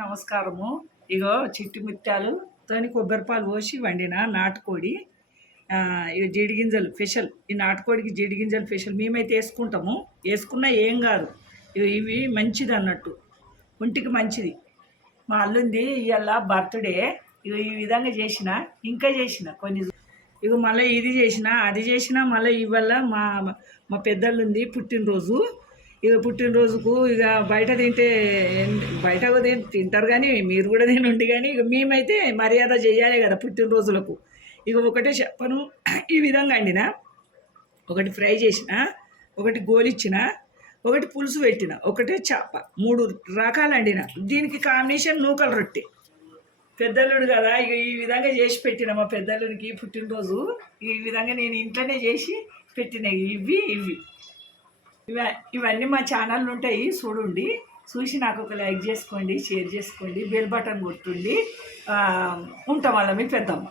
నమస్కారము. ఇగో చిట్టి ముత్యాలు తోని కొబ్బరిపాలు పోసి వండిన నాటుకోడి. ఇవి జీడి గింజలు స్పెషల్. ఈ నాటుకోడికి జీడి గింజలు స్పెషల్. మేమైతే వేసుకుంటాము, వేసుకున్నా ఏం కాదు. ఇవి మంచిది అన్నట్టు, ఒంటికి మంచిది. మా అల్లుంది ఇవాళ బర్త్డే. ఇవి ఈ విధంగా చేసిన, ఇంకా చేసిన కొన్ని. ఇక మళ్ళీ ఇది చేసిన, అది చేసిన. మళ్ళీ ఇవాళ మా మా పెద్దల్లుంది పుట్టినరోజు. ఇక పుట్టినరోజుకు ఇక బయట తింటే బయట తింటారు, కానీ మీరు కూడా తినండి. కానీ ఇక మేమైతే మర్యాద చేయాలి కదా పుట్టినరోజులకు. ఇక ఒకటే చెప్పను, ఈ విధంగా వండిన, ఒకటి ఫ్రై చేసిన, ఒకటి గోలిచ్చిన, ఒకటి పులుసు పెట్టిన, ఒకటే చేప. 3 రకాలు వండిన. దీనికి కాంబినేషన్ నూకల రొట్టె. పెద్దల్లుడు కదా, ఇక ఈ విధంగా చేసి పెట్టిన మా పెద్దల్లుడికి పుట్టినరోజు. ఈ విధంగా నేను ఇంట్లోనే చేసి పెట్టిన. ఇవన్నీ మా ఛానల్ ఉంటాయి, చూడండి. చూసి నాకు ఒక లైక్ చేసుకోండి, షేర్ చేసుకోండి, బెల్ బటన్ కొట్టండి. ఉంటాం వాళ్ళ మీ పెద్దమ్మ.